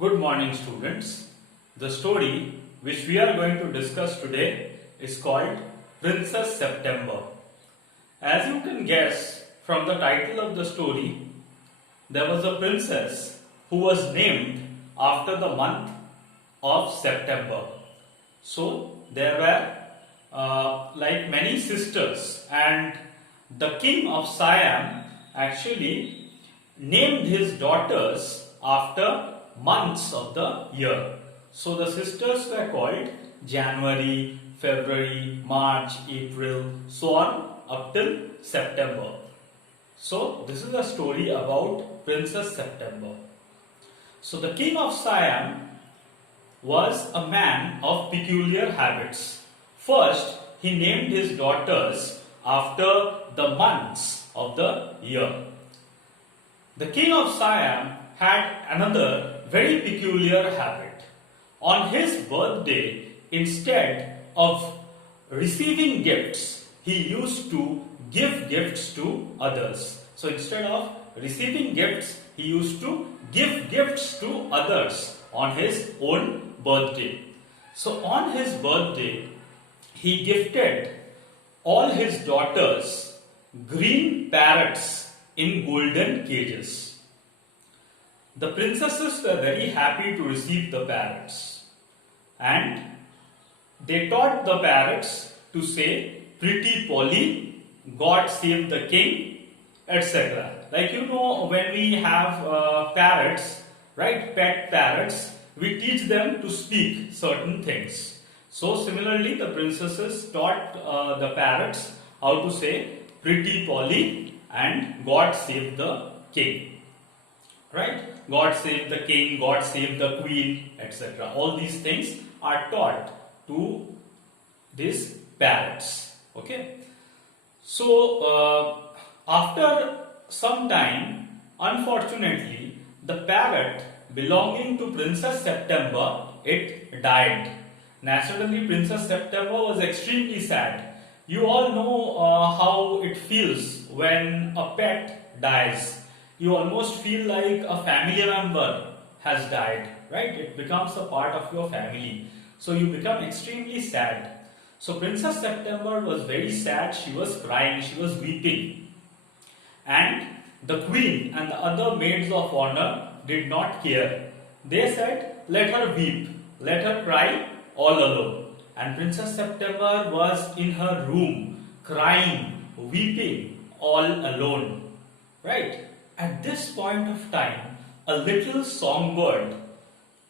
Good morning, students. The story which we are going to discuss today is called Princess September. As you can guess from the title of the story, there was a princess who was named after the month of September. So there were like many sisters, and the king of Siam actually named his daughters after months of the year. So the sisters were called January, February, March, April, so on up till September. So this is a story about Princess September. So the king of Siam was a man of peculiar habits. First, he named his daughters after the months of the year. The king of Siam had another very peculiar habit. On his birthday, instead of receiving gifts, he used to give gifts to others. So instead of receiving gifts, he used to give gifts to others on his own birthday. So on his birthday, he gifted all his daughters green parrots in golden cages. The princesses were very happy to receive the parrots, and they taught the parrots to say, "Pretty Polly, God save the king," etc. Like when we have parrots, right, pet parrots, we teach them to speak certain things. So similarly, the princesses taught the parrots how to say, "Pretty Polly" and "God save the king." Right? God save the king, God save the queen, etc. All these things are taught to these parrots. Okay. So after some time, unfortunately, the parrot belonging to Princess September, it died. Naturally, Princess September was extremely sad. You all know how it feels when a pet dies. You almost feel like a family member has died, right? It becomes a part of your family. So you become extremely sad. So Princess September was very sad. She was crying, she was weeping. And the queen and the other maids of honor did not care. They said, "Let her weep, let her cry all alone." And Princess September was in her room, crying, weeping all alone, right? At this point of time, a little songbird,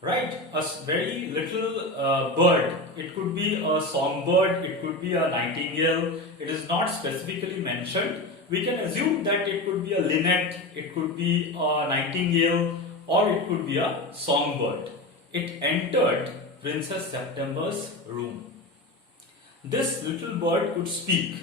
right, a very little bird, it could be a songbird, it could be a nightingale, it is not specifically mentioned. We can assume that it could be a linnet, it could be a nightingale, or it could be a songbird. It entered Princess September's room. This little bird could speak,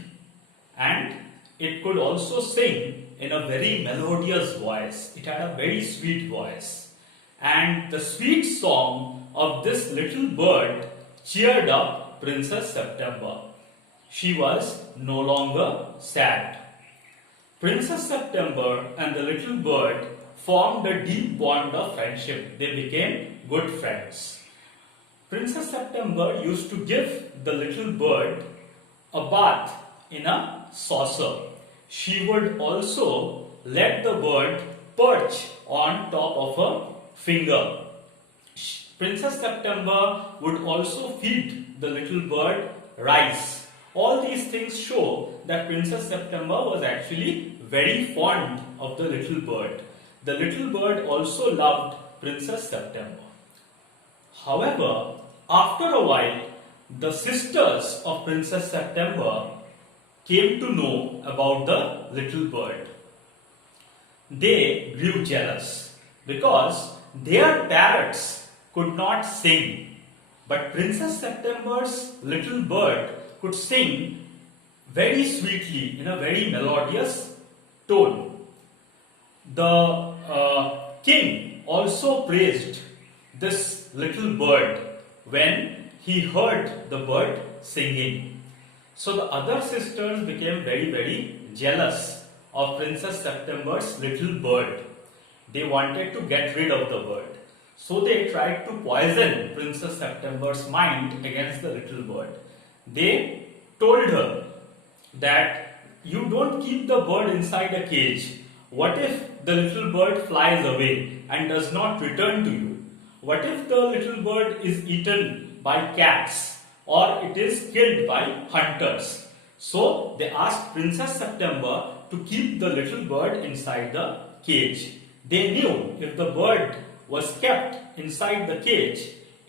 and it could also sing in a very melodious voice. It had a very sweet voice. And the sweet song of this little bird cheered up Princess September. She was no longer sad. Princess September and the little bird formed a deep bond of friendship. They became good friends. Princess September used to give the little bird a bath in a saucer. She would also let the bird perch on top of a finger. Princess September would also feed the little bird rice. All these things show that Princess September was actually very fond of the little bird. The little bird also loved Princess September. However, after a while, the sisters of Princess September came to know about the little bird. They grew jealous because their parrots could not sing, but Princess September's little bird could sing very sweetly in a very melodious tone. The king also praised this little bird when he heard the bird singing. So the other sisters became very jealous of Princess September's little bird. They wanted to get rid of the bird. So they tried to poison Princess September's mind against the little bird. They told her that you don't keep the bird inside a cage. What if the little bird flies away and does not return to you? What if the little bird is eaten by cats or it is killed by hunters? So they asked Princess September to keep the little bird inside the cage. They knew if the bird was kept inside the cage,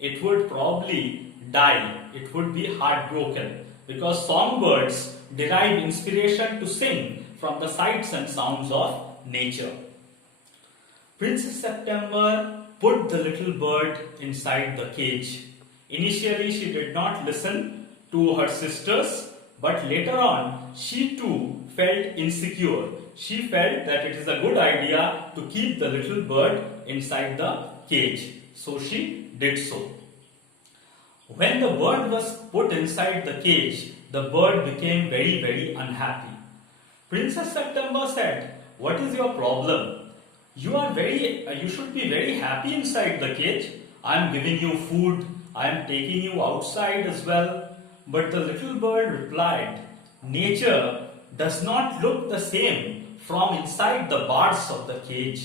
it would probably die. It would be heartbroken, because songbirds derive inspiration to sing from the sights and sounds of nature. Princess September put the little bird inside the cage. Initially, she did not listen to her sisters, but later on, she too felt insecure. She felt that it is a good idea to keep the little bird inside the cage. So she did so. When the bird was put inside the cage, the bird became very unhappy. Princess September said, "What is your problem? You should be very happy inside the cage. I am giving you food. I am taking you outside as well." But the little bird replied, "Nature does not look the same from inside the bars of the cage."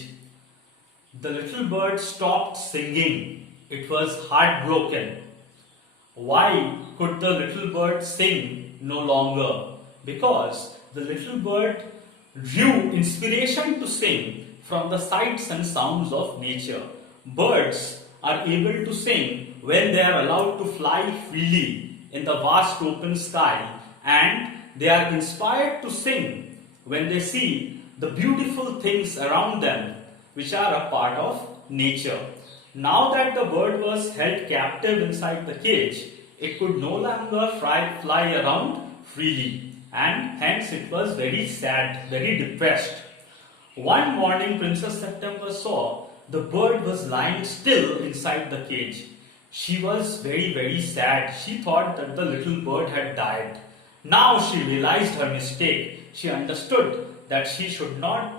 The little bird stopped singing. It was heartbroken. Why could the little bird sing no longer? Because the little bird drew inspiration to sing from the sights and sounds of nature. Birds are able to sing when they are allowed to fly freely in the vast open sky, and they are inspired to sing when they see the beautiful things around them which are a part of nature. Now that the bird was held captive inside the cage, it could no longer fly around freely, and hence it was very sad, very depressed. One morning, Princess September saw the bird was lying still inside the cage. She was very sad. She thought that the little bird had died. Now she realized her mistake. She understood that she should not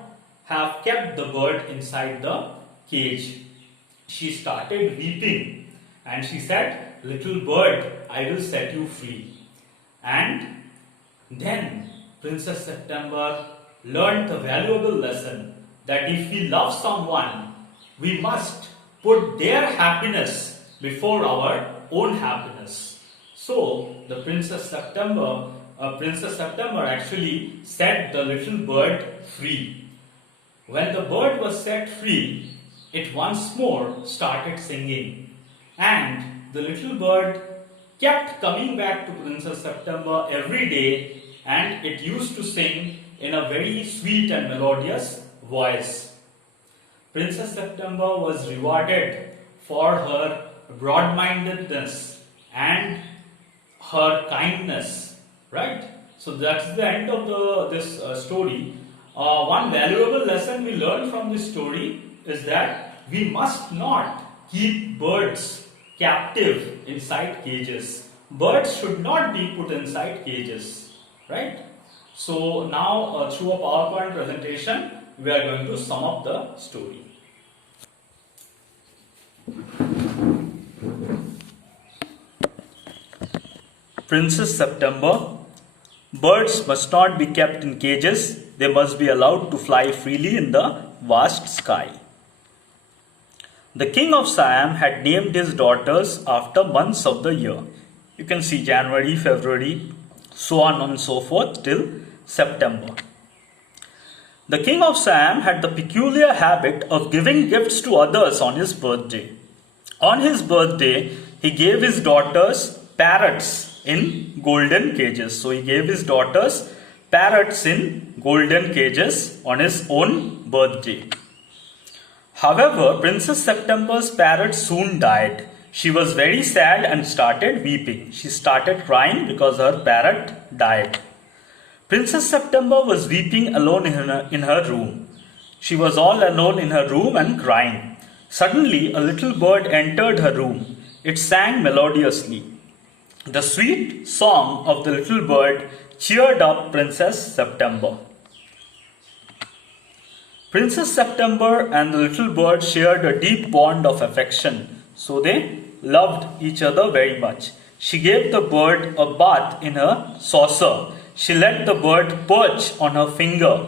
have kept the bird inside the cage. She started weeping and she said, "Little bird, I will set you free." And then Princess September learned the valuable lesson that if we love someone, we must put their happiness before our own happiness. So the Princess September actually set the little bird free. When the bird was set free, it once more started singing, and the little bird kept coming back to Princess September every day, and it used to sing in a very sweet and melodious voice. Princess September was rewarded for her broad-mindedness and her kindness, right? So that's the end of this story. One valuable lesson we learn from this story is that we must not keep birds captive inside cages. Birds should not be put inside cages, right? So now through a PowerPoint presentation, we are going to sum up the story. Princess September. Birds must not be kept in cages. They must be allowed to fly freely in the vast sky. The king of Siam had named his daughters after months of the year. You can see January, February, so on and so forth till September. The king of Siam had the peculiar habit of giving gifts to others on his birthday. On his birthday, he gave his daughters parrots in golden cages. So he gave his daughters parrots in golden cages on his own birthday. However, Princess September's parrot soon died. She was very sad and started weeping. She started crying because her parrot died. Princess September was weeping alone in her room. She was all alone in her room and crying. Suddenly, a little bird entered her room. It sang melodiously. The sweet song of the little bird cheered up Princess September. Princess September and the little bird shared a deep bond of affection, so they loved each other very much. She gave the bird a bath in her saucer. She let the bird perch on her finger.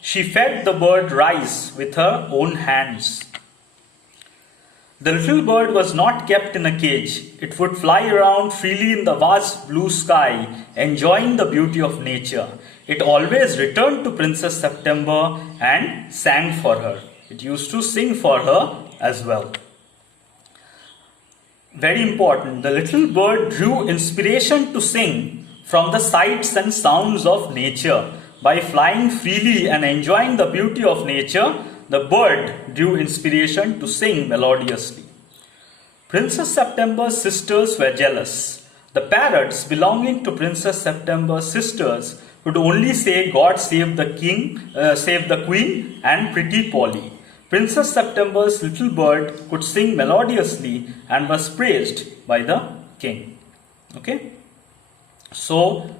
She fed the bird rice with her own hands. The little bird was not kept in a cage. It would fly around freely in the vast blue sky, enjoying the beauty of nature. It always returned to Princess September and sang for her. It used to sing for her as well. Very important, the little bird drew inspiration to sing from the sights and sounds of nature. By flying freely and enjoying the beauty of nature, the bird drew inspiration to sing melodiously. Princess September's sisters were jealous. The parrots belonging to Princess September's sisters would only say, "God save the king, save the queen and pretty Polly." Princess September's little bird could sing melodiously and was praised by the king. Okay? So,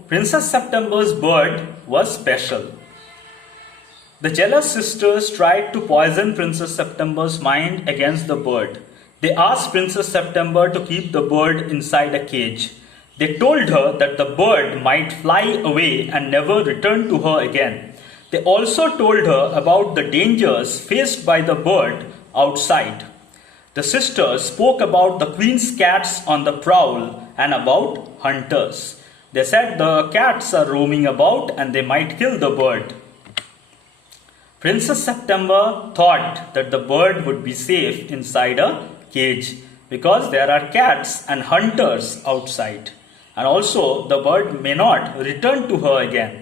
Princess September's bird was special. The jealous sisters tried to poison Princess September's mind against the bird. They asked Princess September to keep the bird inside a cage. They told her that the bird might fly away and never return to her again. They also told her about the dangers faced by the bird outside. The sisters spoke about the queen's cats on the prowl and about hunters. They said the cats are roaming about and they might kill the bird. Princess September thought that the bird would be safe inside a cage because there are cats and hunters outside, and also the bird may not return to her again.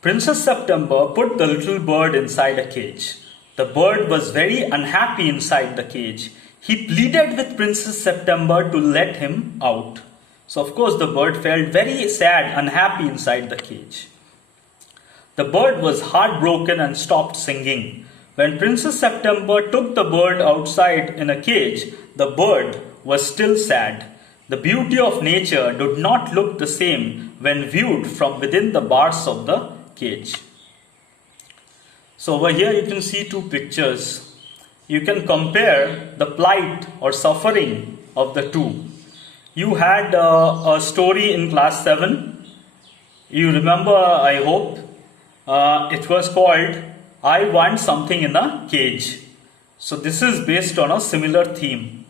Princess September put the little bird inside a cage. The bird was very unhappy inside the cage. He pleaded with Princess September to let him out. So of course the bird felt very sad, unhappy inside the cage. The bird was heartbroken and stopped singing. When Princess September took the bird outside in a cage, the bird was still sad. The beauty of nature did not look the same when viewed from within the bars of the cage. So over here you can see two pictures. You can compare the plight or suffering of the two. You had a story in class 7. You remember, I hope. It was called "I Want Something in a Cage." So this is based on a similar theme.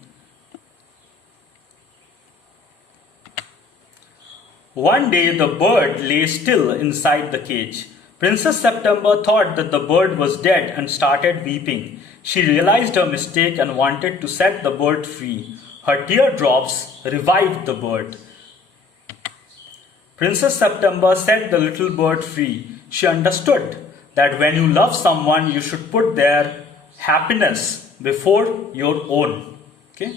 One day the bird lay still inside the cage. Princess September thought that the bird was dead and started weeping. She realized her mistake and wanted to set the bird free. Her teardrops revived the bird. Princess September set the little bird free. She understood that when you love someone, you should put their happiness before your own. Okay?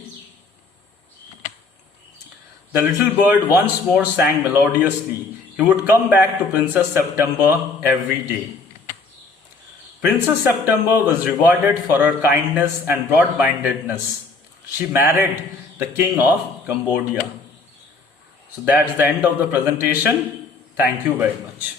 The little bird once more sang melodiously. He would come back to Princess September every day. Princess September was rewarded for her kindness and broad-mindedness. She married the king of Cambodia. So that's the end of the presentation. Thank you very much.